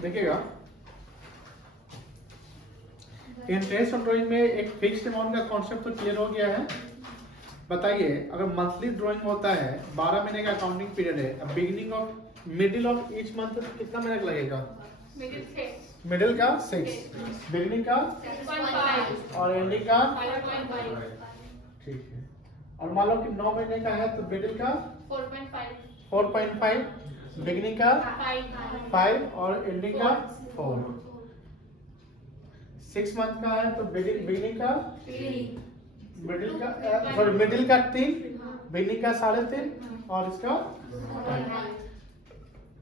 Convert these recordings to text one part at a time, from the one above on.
देखिएगा, interest on drawing में एक फिक्स्ड अमाउंट का कॉन्सेप्ट तो क्लियर हो गया है। बताइए, अगर मंथली ड्राइंग होता है, 12 महीने का अकाउंटिंग पीरियड है, beginning of middle of each month कितना मिनट लगेगा? मिडिल का 6, बिगिनिंग का 6.5 और एंडिंग का 5.5 ठीक है। और मान लो कि 9 महीने का है तो मिडिल का 4.5, बिगिनिंग का 5 और एंडिंग का 4। 6 मंथ का है तो बिगिनिंग का मिडिल का सॉरी मिडिल का 3, बिगिनिंग का 3.5 और इसका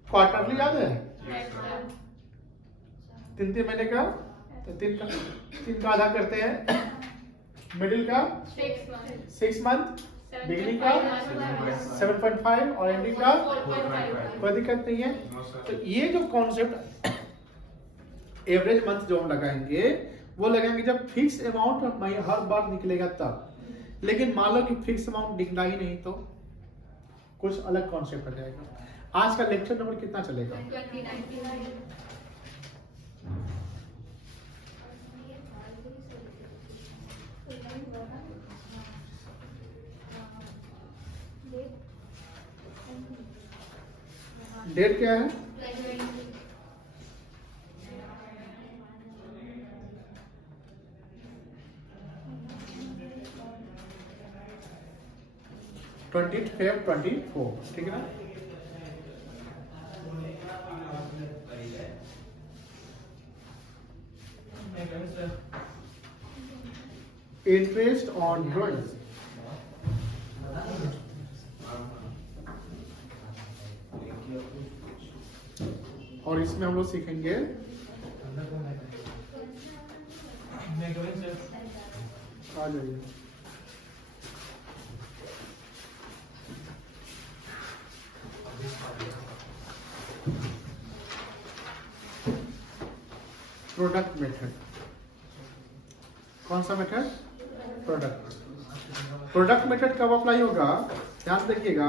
क्वार्टरली याद है? 3 महीने का तो 3 का आधा करते हैं, मिडिल का 6 मंथ, बिगिनिंग का 7.5 और एंडिंग का 4.5। कोई दिक्कत नहीं है। तो ये जो कॉन्सेप्ट एवरेज मंथ जो हम लगाएंगे वो लगाएंगे जब फिक्स अमाउंट हर बार निकलेगा तब। लेकिन मान लो कि फिक्स अमाउंट निकला ही नहीं तो कुछ अलग कॉन्सेप्ट आ जाएगा। आज का लेक्चर नंबर कितना चलेगा? 29। डेट क्या है? 20/24, ठीक है ना? इंटरेस्ट ऑन ड्राइंग, और इसमें हम लोग सीखेंगे आ जाइए प्रोडक्ट मेथड। कौन सा मेथड? प्रोडक्ट मेथड कब अप्लाई होगा? ध्यान देखिएगा,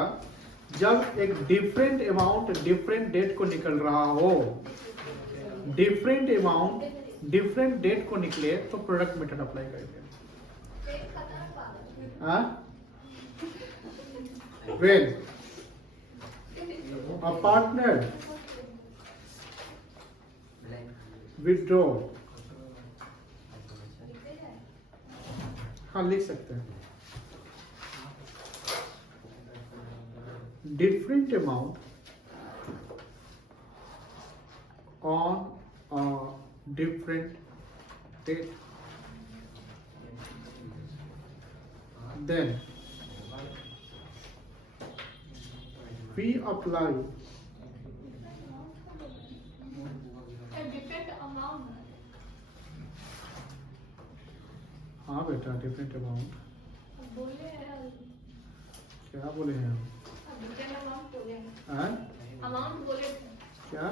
जब एक डिफरेंट अमाउंट डिफरेंट डेट को निकल रहा हो, डिफरेंट अमाउंट डिफरेंट डेट को निकले तो प्रोडक्ट मेथड अप्लाई करेंगे। When a partner withdraw, हाँ लिख सकते हैं, different amount on a different date, then we apply हाँ बेटा डिफरेंट अमाउंट क्या बोले हैं हम? क्या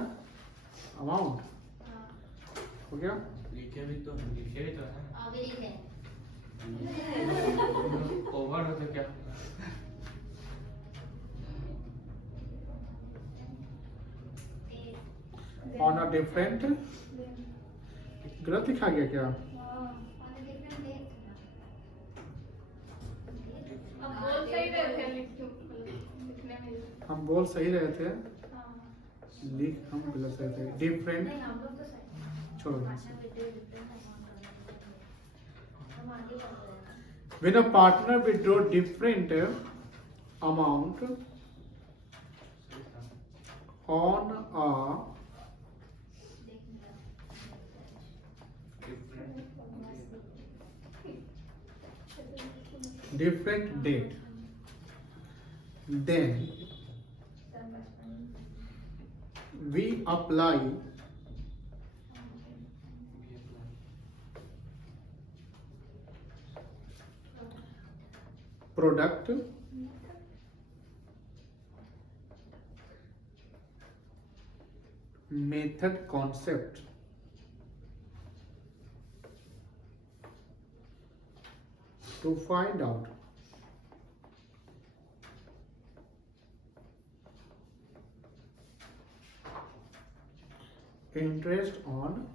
अमाउंट हो गया? लिखे भी तो है ओवर हो तो क्या? ऑन अ डिफरेंट, गलत लिखा गया क्या? हम बोल सही रहे थे, लिख हम गलत रहे थे। डिफरेंट छोड़ो। When a partner withdraw different amount on a different date, then we apply product method concept to find out interest on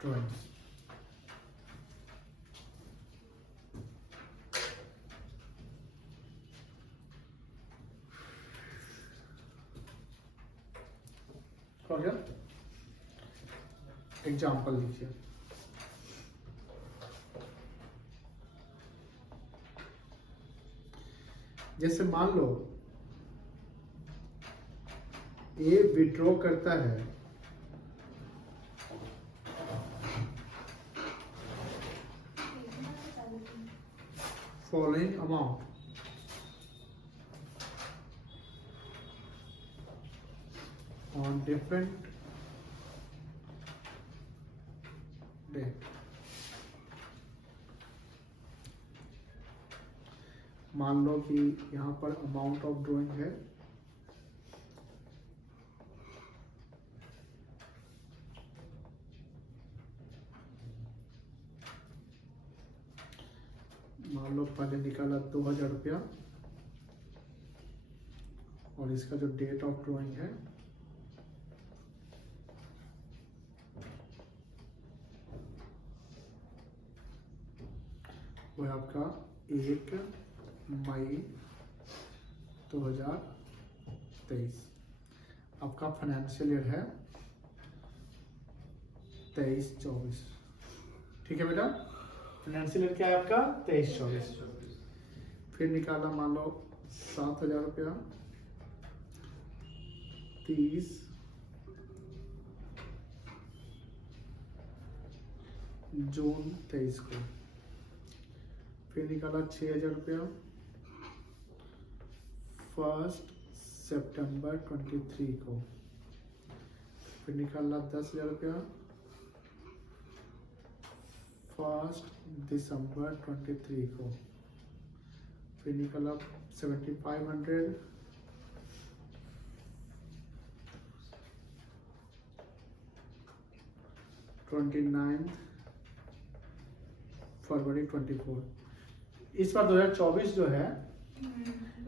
drawings. हो गया? एग्जाम्पल लिखिए। जैसे मान लो ए विड्रॉ करता है following amount on different date. मान लो कि यहाँ पर अमाउंट ऑफ ड्राइंग है मान लो पहले निकाला 2000 रुपया और इसका जो डेट ऑफ ड्राइंग है वो है आपका 1 मई 2023। आपका फाइनेंशियल ईयर है 23-24। ठीक है बेटा, फाइनेंशियल ईयर क्या है आपका 23-24। फिर निकाला मान लो 7000 रुपया 30 जून 23 को। फिर निकाला 6000 रुपया 1 सितंबर 23 को। फिर निकाला 10,000 रुपया 1 दिसंबर 23 को। फिर निकाला 7500 29 फरवरी 24। इस बार 2024 जो है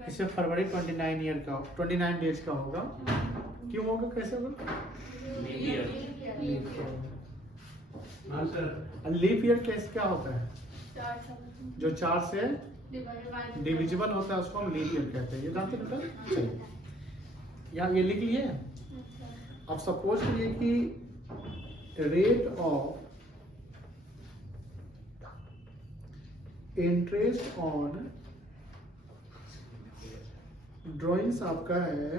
इसे फरवरी 29 ईयर का 29 डेज का होगा। क्यों होगा, कैसे होगा? लीप ईयर कैसे क्या होता है? जो 4 से डिविजिबल होता है उसको हम लीप ईयर कहते हैं। ये जानते हैं बेटा? चलिए यहाँ ये लिख लिए। अब सपोज करिए कि rate of interest on drawings आपका है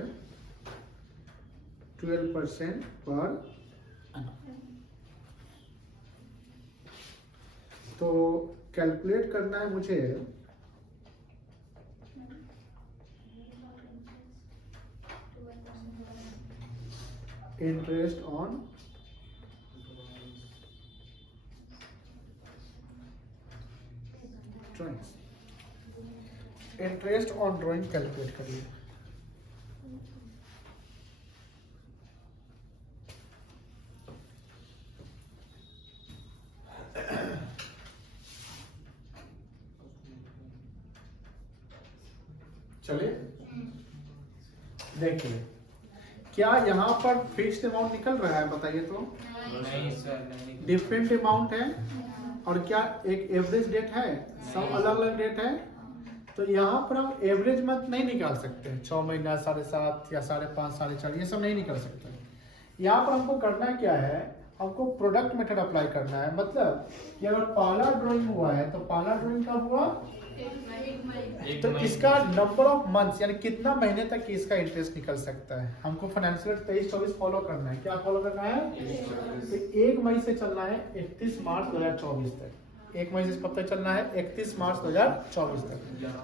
12% पर annum। तो कैलकुलेट करना है मुझे interest on drawings. Interest on drawing calculate करिए। चलिए देखिए, क्या यहाँ पर फिक्स्ड अमाउंट निकल रहा है? बताइए तो। नहीं सर, नहीं। डिफरेंट अमाउंट है और क्या एक एवरेज डेट है? सब अलग अलग डेट है। तो यहाँ पर हम एवरेज मंथ नहीं निकाल सकते। 6 महीना 7.5 या 5.5 4.5 ये सब नहीं निकाल सकते। यहाँ पर हमको करना क्या है, हमको प्रोडक्ट मेथड अप्लाई करना है। मतलब कि अगर पहला ड्राइंग हुआ है तो पहला ड्राइंग कब हुआ? तो इसका नंबर ऑफ मंथ्स यानी कितना महीने तक इसका इंटरेस्ट निकल सकता है। हमको फाइनेंशियल 23-24 फॉलो करना है। क्या फॉलो करना है? तो 1 मई से चलना है 31 मार्च 2024 तक। 1 मई से कब तक चलना है? 31 मार्च 2024 तक।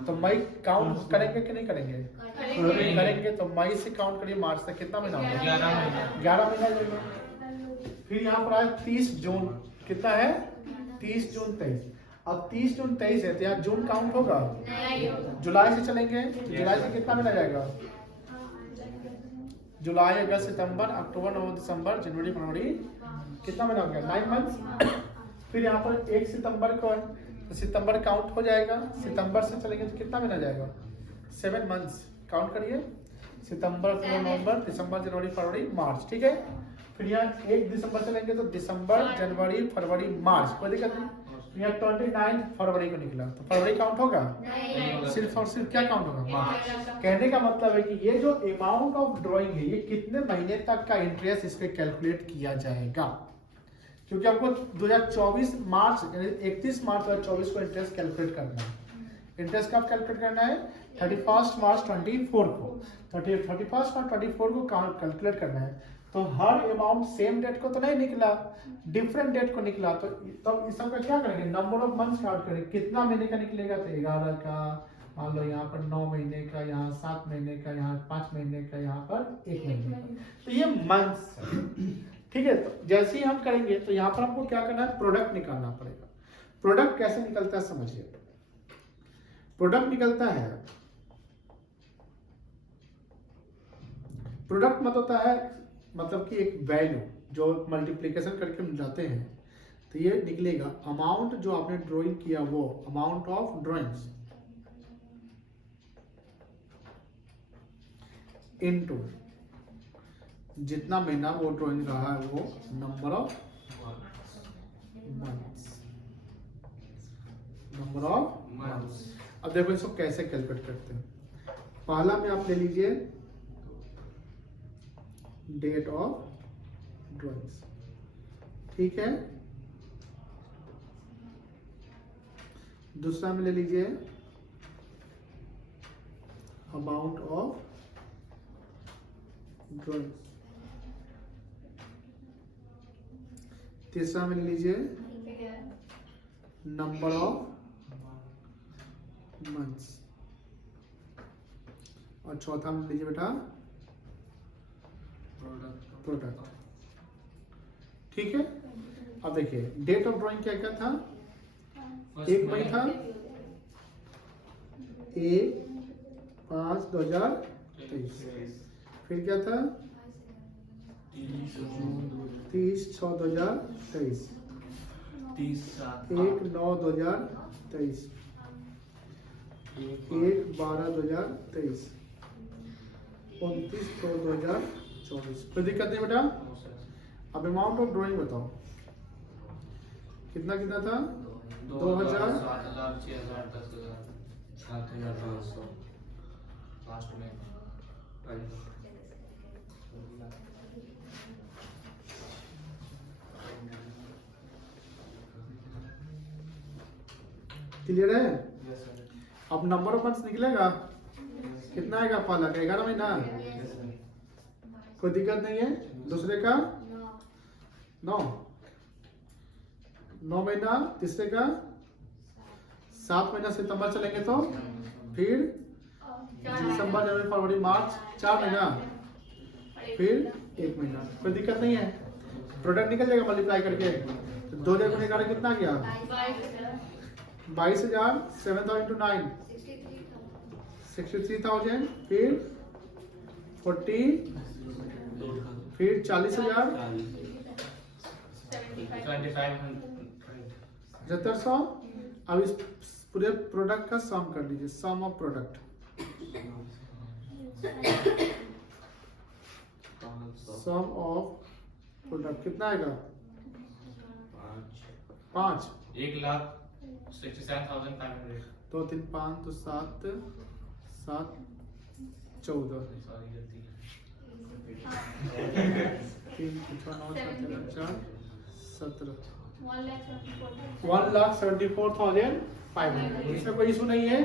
तो मई काउंट करेंगे कि नहीं करेंगे? करेंगे। तो मई से काउंट करिए मार्च तक। कितना महीना होगा? 11 महीना लेंगे। फिर यहाँ पर आए 30 जून। कितना है? 30 जून 23। अब 30 जून 23 है तो यहाँ जून काउंट होगा? जुलाई से चलेंगे। जुलाई से कितना महीना जाएगा? जुलाई, अगस्त, सितंबर, अक्टूबर, नवंबर, दिसंबर, जनवरी, फरवरी, कितना महीना हो गया 9 मंथ्स। फिर यहाँ पर 1 सितंबर को है तो सितंबर काउंट हो जाएगा, सितंबर से चलेंगे तो कितना महीना जाएगा 7 मंथ्स। काउंट करिए सितंबर, अक्टूबर, नवंबर, दिसंबर, जनवरी, फरवरी, मार्च। ठीक है, फिर यहाँ 1 दिसंबर चलेंगे तो दिसंबर, जनवरी, फरवरी, मार्च, कोई दिक्कत नहीं। यहाँ 29 फरवरी को निकला तो फरवरी काउंट होगा, सिर्फ और सिर्फ क्या काउंट होगा मार्च। कहने का मतलब है कि ये जो अमाउंट ऑफ ड्राइंग है ये कितने महीने तक का इंटरेस्ट इस पे कैलकुलेट किया जाएगा, क्योंकि आपको 2024 मार्च 31 मार्च 2024 को इंटरेस्ट कैलकुलेट करना है। इंटरेस्ट कब कैलकुलेट करना है 31 मार्च 24 को, 31 मार्च 24 को कैलकुलेट करना है। तो हर अमाउंट सेम डेट को तो नहीं निकला, डिफरेंट डेट को निकला, तो तब इस सब का क्या करेंगे नंबर ऑफ मंथ्स काउंट करेंगे, कितना महीने का निकलेगा तो 11 का, मान लो यहाँ पर 9 महीने का, यहाँ 7 महीने का, यहाँ 5 महीने का, यहाँ पर 1 महीने का, तो ये मंथ्स। ठीक है, तो जैसे ही हम करेंगे तो यहाँ पर हमको क्या करना है प्रोडक्ट निकालना पड़ेगा। प्रोडक्ट कैसे निकलता है समझिए। प्रोडक्ट निकलता है, प्रोडक्ट मत होता है मतलब कि एक वैल्यू जो मल्टीप्लिकेशन करके मिल जाते हैं, तो ये निकलेगा अमाउंट जो आपने ड्राइंग किया वो अमाउंट ऑफ ड्राइंग्स इनटू जितना महीना वो ड्राइंग रहा है वो number of months, number of months. अब देखो इसको कैसे कैलकुलेट करते हैं। पहला में आप ले लीजिए डेट ऑफ ड्राइंग्स, ठीक है। दूसरा में ले लीजिए अमाउंट ऑफ ड्राइंग्स। तीसरा में ले लीजिए नंबर ऑफ मंथ्स, और चौथा में लीजिए बेटा प्रोडक्ट। ठीक है, अब देखिए डेट ऑफ ड्राइंग क्या क्या था, 1 मई था, 1/5/2023। फिर क्या था 30/6/2023, 1/9/2023, 1/12/2023, 29/2/2024। कोई दिक्कत नहीं बेटा। अब अमाउंट ऑफ ड्राइंग बताओ कितना कितना था 2000, 7,000, 6,000, 10,000, 7,500 लास्ट में क्लियर है। अब नंबर ऑफ मंथ्स निकलेगा कितना आएगा, पहला का 11 महीना, कोई दिक्कत नहीं है। दूसरे का 9 महीना, तीसरे का 7 महीना, सितंबर चलेंगे तो फिर दिसंबर, जनवरी, फरवरी, मार्च, 4 महीना, फिर 1 महीना, कोई दिक्कत नहीं है। प्रोडक्ट निकल जाएगा मल्टीप्लाई करके, तो 2 जगह निकाले कितना गया 22,000, 7,000 into 9 63,000, फिर 40, फिर 40,000, 7500। अब इस पूरे प्रोडक्ट का सम कर लीजिए, sum of product, sum of product कितना आएगा 5, 1,67,500। 2 3 5 तो 7 7 14, 3 6 9 4 17, 1,74,500। इसमें कोई इशू नहीं है।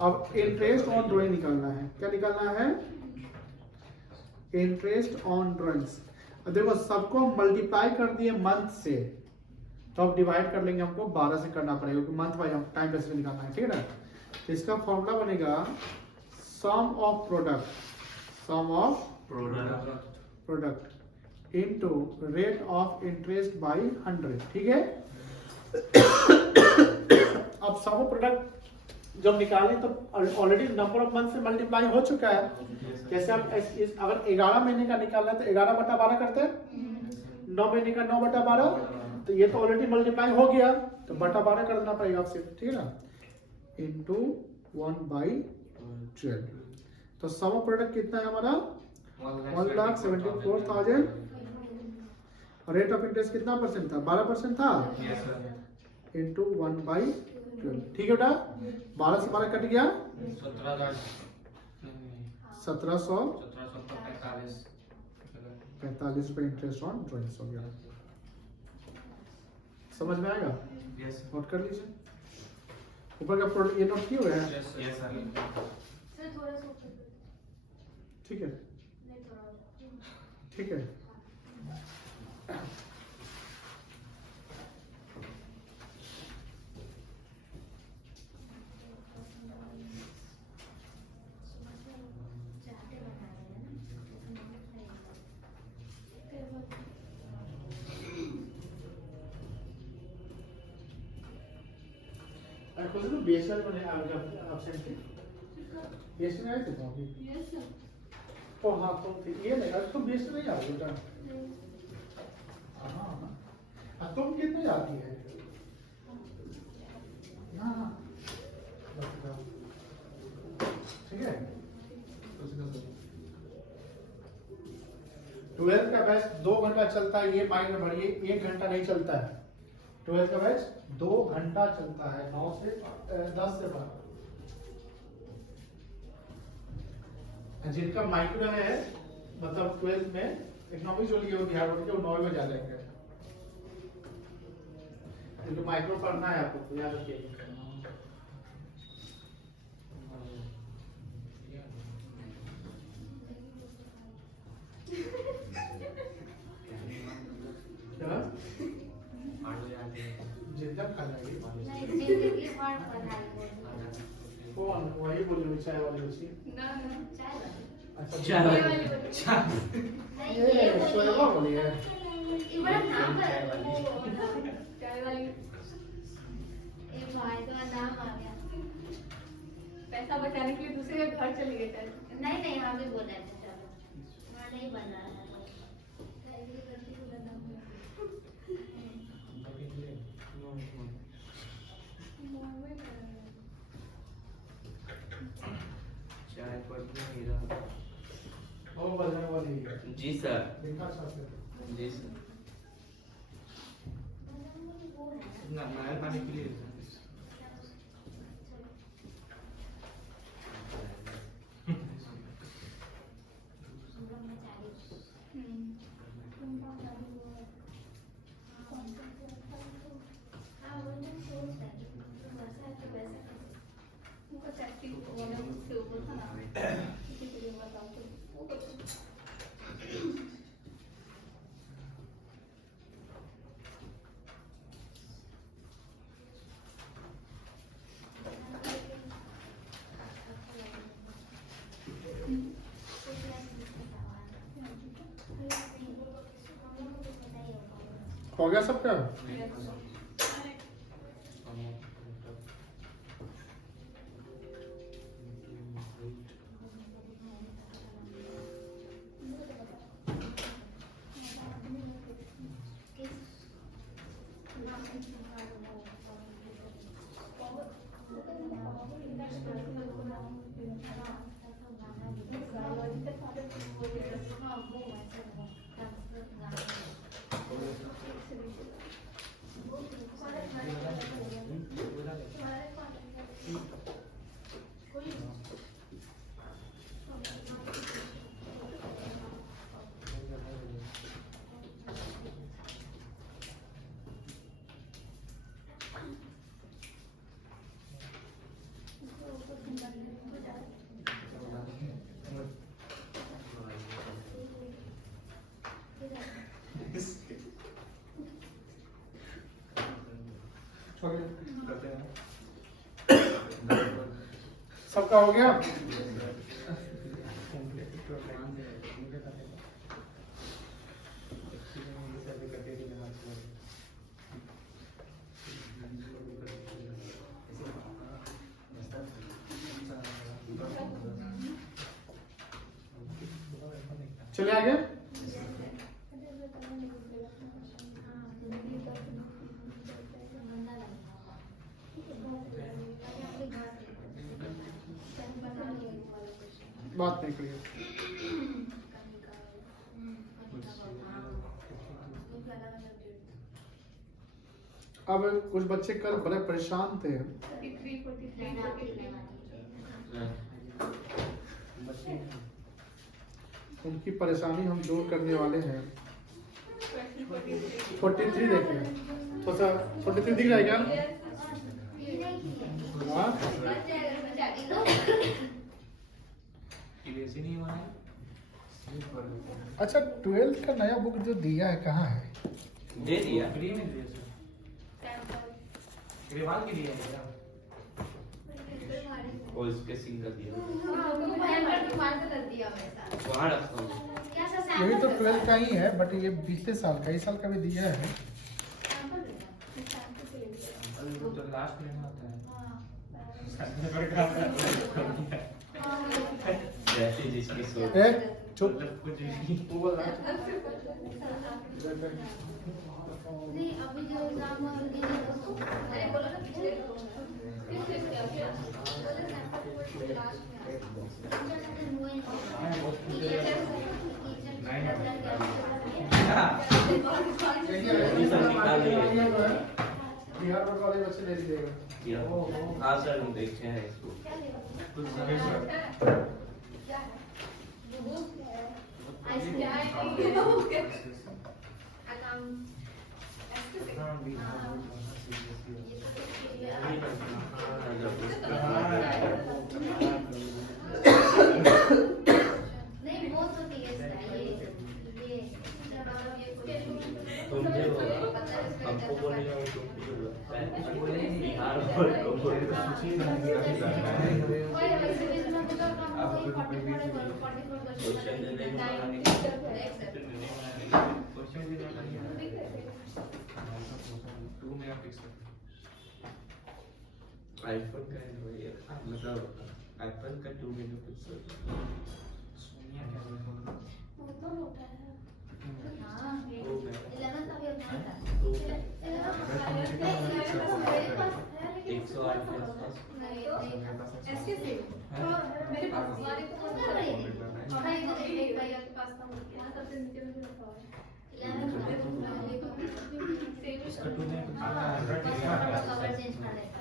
अब इंटरेस्ट ऑन ड्राइंग निकालना है, क्या निकालना है इंटरेस्ट ऑन ड्राइंग्स। देखो सबको मल्टीप्लाई कर दिए मंथ से, तो अब डिवाइड कर लेंगे, हमको 12 से करना पड़ेगा क्योंकि मंथ वाइज टाइम बेसिस निकालना है, ठीक है ना। तो इसका फॉर्मूला बनेगा sum of product, sum of product into rate of interest by 100, ठीक है। अब सम ऑफ प्रोडक्ट जब निकालें तो ऑलरेडी नंबर ऑफ मंथ से मल्टीप्लाई हो चुका है। जैसे आप अगर 11 महीने का निकालना है तो 11/12 करते हैं, 9 महीने का 9/12, तो ये तो ऑलरेडी मल्टीप्लाई हो गया, तो बटा 12 कर देना पड़ेगा आपसे, ठीक है ना, इंटू 1/12। तो सम ऑफ प्रोडक्ट कितना है हमारा 1,74,000। रेट ऑफ इंटरेस्ट कितना परसेंट था, 12% था, यस सर। इंटू 1/12। ठीक है बेटा, 12 से 12 कट गया, 1745 रुपए इंटरेस्ट ऑन ड्रॉइंग्स हो गया। समझ में आएगा, यस नोट कर लीजिए ऊपर का प्रोडक्ट, ये नोट किए हुए हैं, यस सर। सर थोड़ा सा ऊपर कर। ठीक है, नहीं थोड़ा और। ठीक है। चार्ट बना रहे हैं ना। खुद को बीएसएल में एब्सेंट थे, बीएसएल में आए थे तो अभी, यस सर। ओ हाँ तुम थे, ये नहीं आज तुम बीएसएल नहीं आओगे बेटा, हाँ तुम कितने जाती है, हाँ ठीक है। 12th का बैच 2 घंटा चलता है, ये माइंड में भरिए, 1 घंटा नहीं चलता है। 12th का बैच 2 घंटा चलता है, 9 से 10 से 12। जिनका माइक्रो है, मतलब 12th में इकोनॉमिक्स जो लिए हो बिहार बोर्ड के, वो 9 बजे आ जाएंगे। जिनको माइक्रो पढ़ना है आपको, तो याद रखिए। क्या? जिंदा खा जाएगी। नहीं जिंदगी भर पढ़ाई बोल। कौन वही बोली हुई चाय वाली बच्ची? ना ना चाय वाली। अच्छा चाय वाली। वाली बोली। चाय। नहीं ये सोएबा बोली है। ये बड़ा नाम है वो चाय वाली। ए भाई तो नाम आ गया। पैसा बचाने के लिए दूसरे के घर चली गई चाय। नहीं नहीं हम भी बोल रहे थे चलो। वहाँ नहीं बन रहा है। चाय पड़ नहीं रहा। वो बजाने वाली है। जी सर। देखा चाहते हैं। जी सर। ना मैं पानी पी लिया। हो गया सबका? सबका हो गया? चले आगे। बात नहीं करिए। अब कुछ बच्चे कल बड़े परेशान थे। उनकी परेशानी हम दूर करने वाले हैं। 43 देखिए, तो सर 43 दिख रहा है क्या? हाँ? नहीं हुआ है। अच्छा 12th का नया बुक जो दिया है कहाँ है? दे दिया फ्री में दिया सर। ग्रेवाल के लिए है क्या? और इसके सिंगल दिया दिया वहाँ रखता हूँ। यही तो 12th का ही है, बट ये पिछले साल का, इस साल का भी दिया है। वो तो लास्ट में आता है। जैसे जिसकी सोच। ए, चुप। कुछ नहीं। नहीं अभी जो एग्जाम अरे बोलो ना पिछले बिहार बोर्ड वाले बच्चे ले लीजिएगा। हाँ सर हम देखते हैं इसको। नहीं वो तो नहीं है ये तुम जो हमको बोलेगा वो तुमको बोलेगा। बिहार बोर्ड को बोलेगा। क्वेश्चन देने में बनाने की क्वेश्चन देना चाहिए। 2 मेगापिक्सल। आईफोन का है भैया, मतलब एप्पल का 2 मेगापिक्सल। सोनिया क्या बोलते हैं? वो तो होता है हां 11 अभी अपना था 108 के आसपास। ऐसे से मेरे पास हमारे तो भाई को एक भाई के पास था यहां सबसे नीचे में रखा हुआ है 11 इसका 2 मेगापिक्सल कवर चेंज कर देता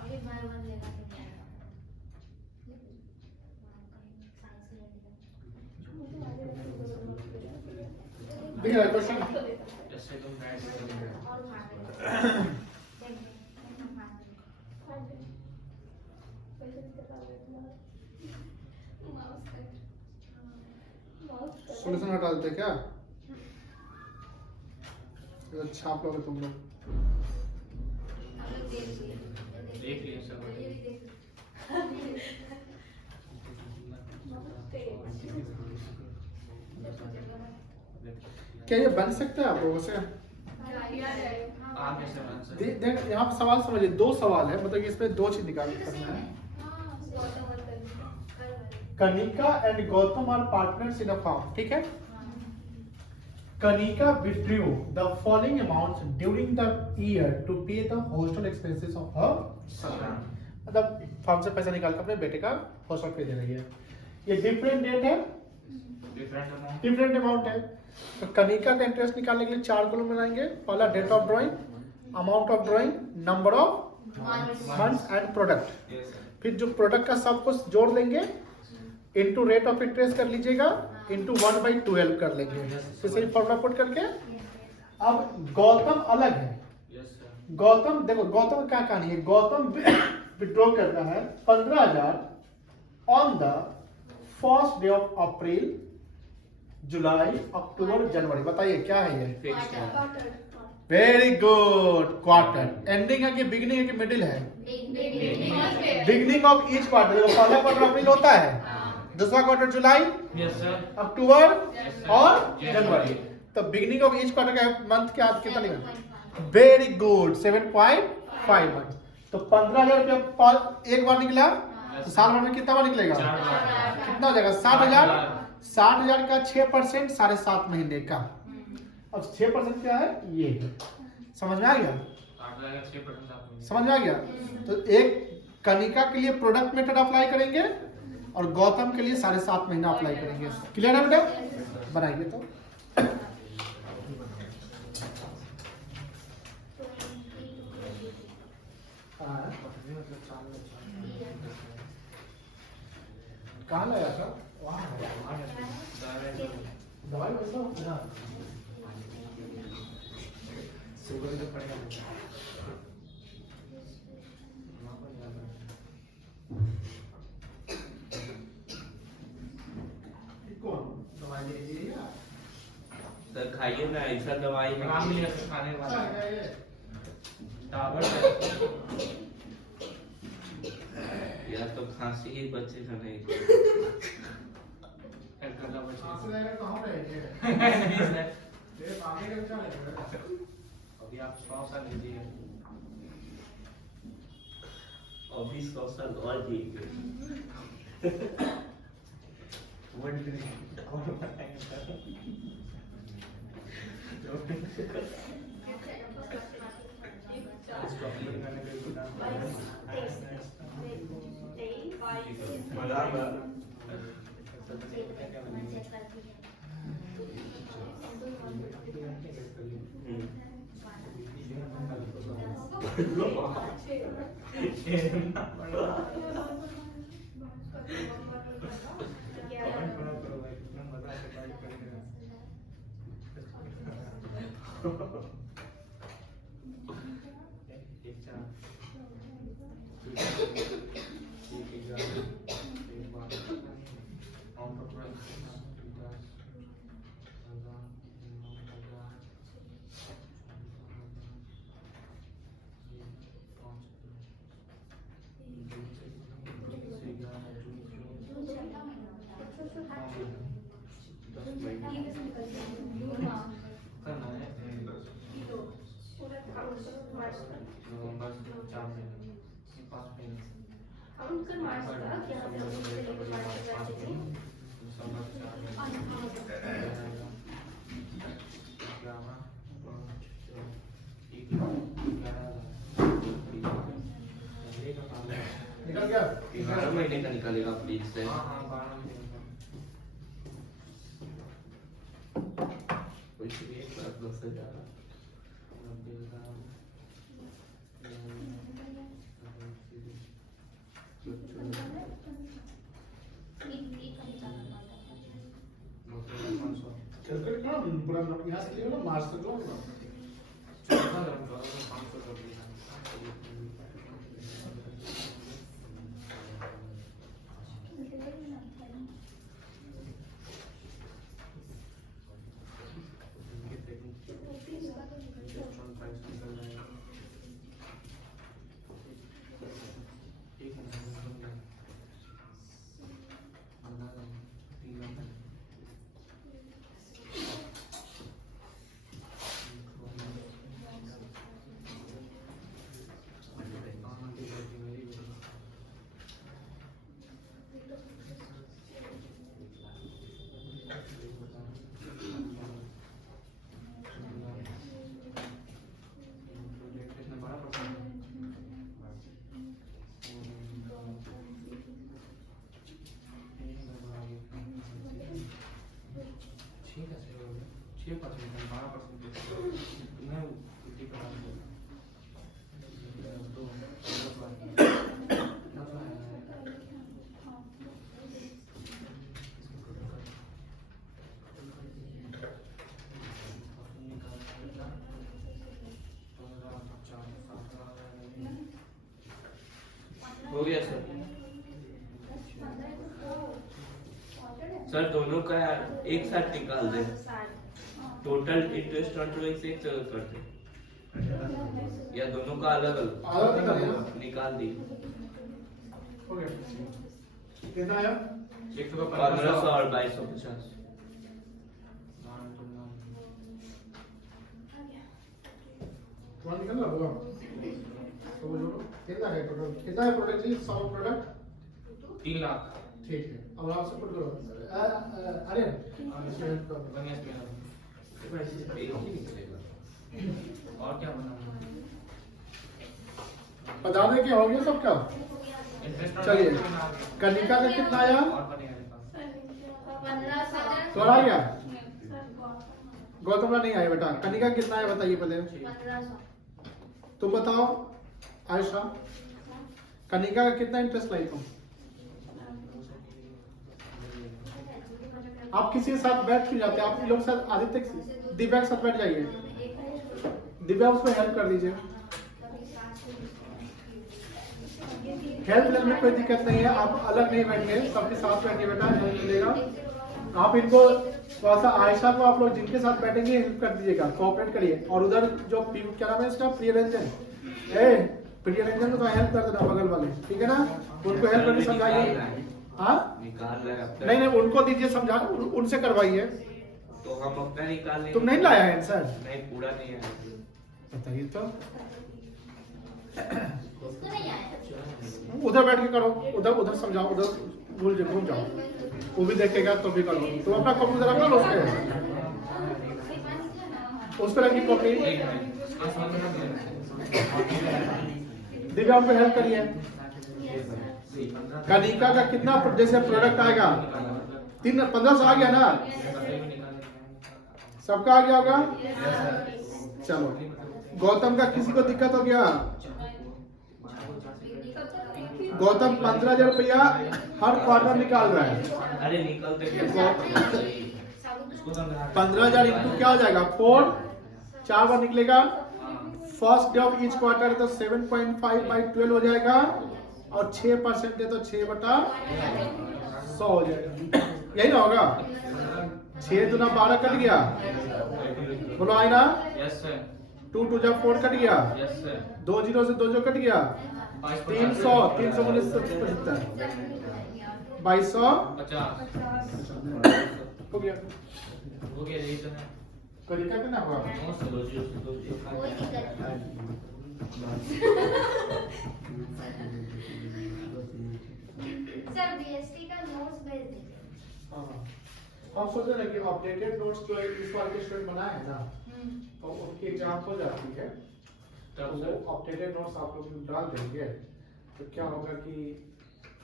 अभी भाई वन लेगा भैया क्वेश्चन जैसे तुम गाइड करोगे। और सॉल्यूशन हटा देते क्या? ये छाप लोगे तुम लोग। देख लिया सर। क्या ये बन सकता है आप लोगों से? आप कैसे बन सकते? देख यहाँ पे सवाल समझिए, 2 सवाल है, मतलब कि इसमें 2 चीज निकाल करना है। Kanika and Gautam are partners in a firm, ठीक है? Kanika withdrew the following amounts during the year to pay the hostel expenses of her son. मतलब फार्म से पैसा निकाल कर अपने बेटे का हॉस्टल पे दे रही है। ये डिफरेंट डेट है, डिफरेंट अमाउंट है। तो कनिका का इंटरेस्ट निकालने के लिए 4 कॉलम बनाएंगे। पहला date of drawing, amount of drawing, number of months and product. फिर जो प्रोडक्ट का सब कुछ जोड़ लेंगे, इनटू रेट ऑफ इंटरेस्ट कर लीजिएगा, इनटू 1/12 कर लेंगे। फिर सही फॉर्मूला पुट करके अब गौतम अलग है। गौतम देखो, गौतम क्या कहानी है? गौतम विड्रॉ करना है 15,000 on the first day of April, July, October, January. बताइए क्या है ये? Very good. क्वार्टर एंडिंग है कि बिगिनिंग है कि मिडिल है? Beginning of each quarter. पहला क्वार्टर अप्रैल होता है, दूसरा क्वार्टर जुलाई, अक्टूबर और जनवरी। तो बिगिनिंग ऑफ ईच क्वार्टर का मंथ क्या कितना निकला? Very good, 7.5 month. तो 15,000 रुपया एक बार निकला, तो साल भर में कितना बार निकलेगा? कितना हो जाएगा? 60,000। 60,000 का 6% 7.5 महीने का। अब 6% क्या है? ये है। समझ में आ गया? 8,06% आपको समझ में आ गया? तो एक कनिका के लिए प्रोडक्ट मेथड अप्लाई करेंगे और गौतम के लिए 7.5 महीना अप्लाई करेंगे। क्लियर है बेटा? बनाइए तो कहाँ लाया था? वहाँ दवाई वैसा होता है। कौन दवाई दे दीजिएगा? सर खाइए ना, ऐसा दवाई है। आराम मिलेगा सर खाने के बाद। डाबर या तो खांसी ही बचेगा नहीं। कहाँ रहेंगे? नहीं सर, आगे का क्या लगेगा? अभी आप 100 साल लीजिए। अभी 100 साल और जिएंगे। और बताएंगे सर। निकल गया? 11 महीने का निकलेगा प्लीज से। हाँ हाँ 12 महीने का। कुछ भी 1,10,000। कैलकुलेट करो पूरा यहाँ से लिखो ना, मार्च तक लो ना। हो गया सर। सर दोनों का एक साथ निकाल दे। टोटल इंटरेस्ट ऑन टू एक जगह कर दे, या दोनों का अलग अलग निकाल दी। कितना आया? 1500 और 2250। निकल रहा होगा तो वो जोड़ो। कितना है टोटल? कितना है प्रोडक्ट जी? 100 प्रोडक्ट 3 लाख। ठीक है। अब आप सब पुट करो। अरे इसमें बनिया स्पेनर। एक ही निकलेगा। और क्या बनाऊं? बता दें कि हो गया सबका। चलिए, कनिका का कितना आया? और बनेगा 1500 तो आ गया। गौतम का नहीं आया बेटा। कनिका कितना आया बताइए पहले। 1500 तुम बताओ आयशा, कनिका का कितना इंटरेस्ट लाई तुम? आप किसी के साथ बैठ क्यों जाते हैं? आप लोग साथ आदित्य दिव्या के साथ बैठ जाइए। दिव्या उसमें हेल्प कर दीजिए। हेल्प लेने में कोई दिक्कत नहीं है, आप अलग नहीं बैठिए, सबके साथ बैठिए बेटा, हेल्प मिलेगा। आप इनको थोड़ा सा आयशा को आप लोग जिनके साथ बैठेंगे हेल्प कर दीजिएगा, कोऑपरेट करिए। और उधर जो क्या नाम है इसका, प्रियरंजन, प्रियरंजन को तो हेल्प कर देना बगल वाले, ठीक है ना? उनको हेल्प करके समझाइए। हाँ नहीं नहीं, उनको दीजिए समझा, उनसे करवाइए। तो हम अपना निकाल लेंगे। तुम नहीं लाया है आंसर? नहीं, पूरा नहीं है। बताइए तो। उसको नहीं आया। उधर बैठ के करो, उधर उधर समझाओ, उधर भूल घूम जाओ, वो भी देखेगा तो भी करो। तुम अपना कॉपी उधर रखा लो, उस पर रखी कॉपी। दिव्या उनको हेल्प करिए। कनिका का कितना जैसे प्रोडक्ट आएगा? 1500 आ गया ना? सबका आ गया होगा? चलो, गौतम का किसी को दिक्कत हो गया? गौतम 15,000 रुपया हर क्वार्टर निकाल रहा है। अरे निकलते क्या? 15,000 इंटू क्या हो जाएगा? 4, 4 बार निकलेगा। First day of each quarter तो 7.5/12 हो जाएगा, और 6% है तो 6/100 हो जाएगा। यही ना होगा? 6 दूना 12 कट गया, बोलो आई ना? Yes sir. 2 2 जा 4 कट गया, यस सर। 2 0 से 2 जो कट गया, 300 300 गुने 75, 2250 हो गया। हो गया, यही तो है। कनिका कितना हुआ? कोई दिक्कत नहीं। सर बीएसटी का नोट्स भेज दीजिए। हाँ, हम सोच रहे हैं कि अपडेटेड नोट्स जो इस बार के स्टूडेंट बनाए हैं ना, तो उनकी एग्जाम हो जाती है, तो वो अपडेटेड नोट्स आप लोग डाल देंगे, तो क्या होगा कि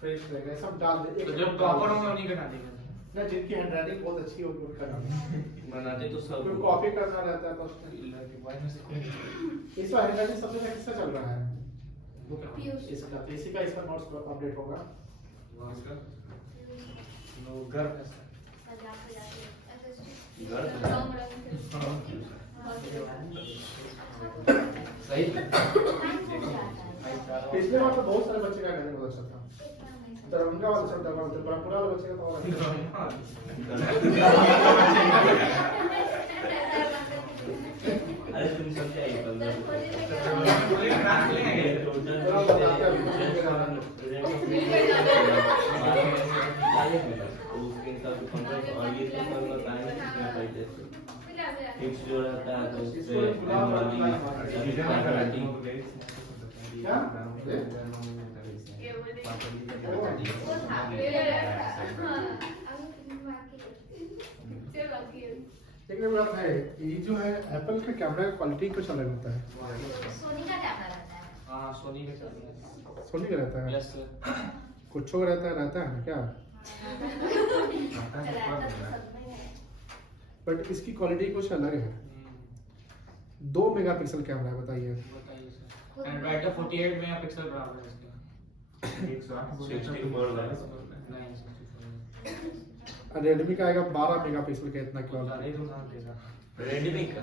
फ्रेश रहेगा। सब डाल दे, तो जब प्रॉपर होंगे उन्हीं का डाल देंगे ना, जिनकी हैंडराइटिंग बहुत अच्छी होगी उनका डाल देंगे। बनाते तो सब कोई कॉपी करना रहता है तो उसमें इस बार हैंडराइटिंग सबसे अच्छा किसका चल रहा है? वो क्या पीयूष। इसका, तो इसी का इस बार नोट्स अपडेट होगा। घर है सर। सजा के घर सही। पिछले बार तो बहुत सारे बच्चे का हैंडराइटिंग बहुत अच्छा था। दरभंगा वाले सब पूरा वाले बच्चे का तो और अरे तुम सब क्या ही फिक्स जो रहता है तो उससे क्या? एक बात है, ये जो है एप्पल का कैमरा का क्वालिटी कुछ अलग होता है। सोनी का कैमरा रहता है। हाँ, सोनी का चल रहा है। सोनी का रहता है? Yes sir. कुछ का रहता है ना क्या? बट इसकी क्वालिटी कुछ अलग है। 2 मेगापिक्सल कैमरा है, बताइए। बताइए सर। एंड्रॉइड का 48 मेगापिक्सल बराबर है इसका। 64 नहीं, 64। रेडमी का आएगा 12 मेगापिक्सल का, इतना क्या? रेडमी का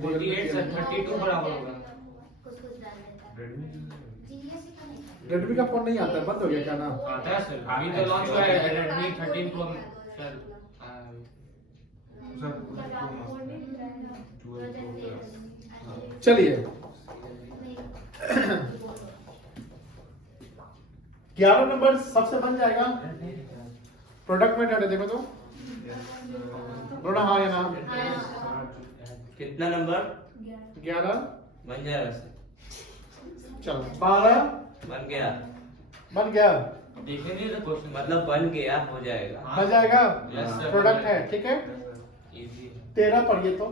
48 से 32 बराबर होगा। कुछ डाल देता है। जीएससी का नहीं। रेडमी का फोन नहीं आता है, बंद हो गया क्या नाम? आता है सर, अभी तो लॉन्च हुआ है Redmi 13 Pro सर। चलिए 11 नंबर सबसे बन जाएगा। प्रोडक्ट में डाटे देखो तो, हाँ या ना? कितना नंबर? 11 बन जाएगा सर। चलो 12 बन गया। बन गया, देखने नहीं तो क्वेश्चन मतलब बन गया, हो जाएगा। बन जाएगा। Yes, sir. प्रोडक्ट है, ठीक है। इजी। 13 पढ़िए तो।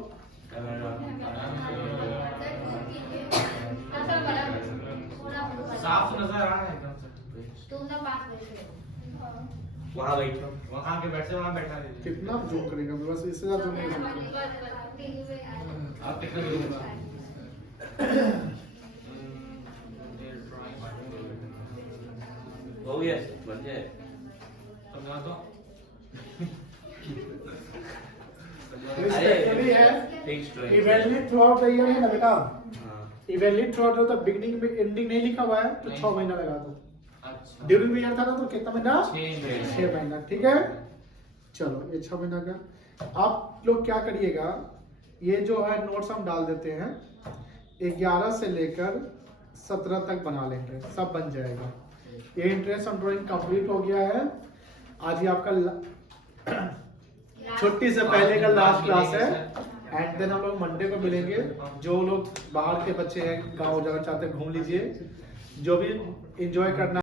साफ नजर आ रहा है एकदम से। तुम ना पास बैठो। वहाँ बैठो। वहाँ के बैठ से वहाँ बैठा दीजिए। कितना जूम करेगा, बस इससे ज्यादा जूम नहीं करना। आप कितना दूंगा? हो गया सर, बन जाए। समझा तो? Respectively है fixed evaluate throughout the year है ना बेटा, हाँ evaluate throughout the beginning में ending नहीं लिखा हुआ है तो 6 महीना लगा दो। अच्छा। ड्यूरिंग द ईयर था ना तो कितना महीना, 6 महीना, ठीक है। चलो ये 6 महीना का आप लोग क्या करिएगा, ये जो है नोट्स हम डाल देते हैं, 11 से लेकर 17 तक बना लेंगे, सब बन जाएगा। ये इंटरेस्ट ऑन ड्राइंग कंप्लीट हो गया है। आज ही आपका छुट्टी से पहले का लास्ट क्लास है, एंड देन हम लोग मंडे को मिलेंगे। जो लोग बाहर के बच्चे हैं, गाँव जाना चाहते हैं, घूम लीजिए, जो भी एंजॉय करना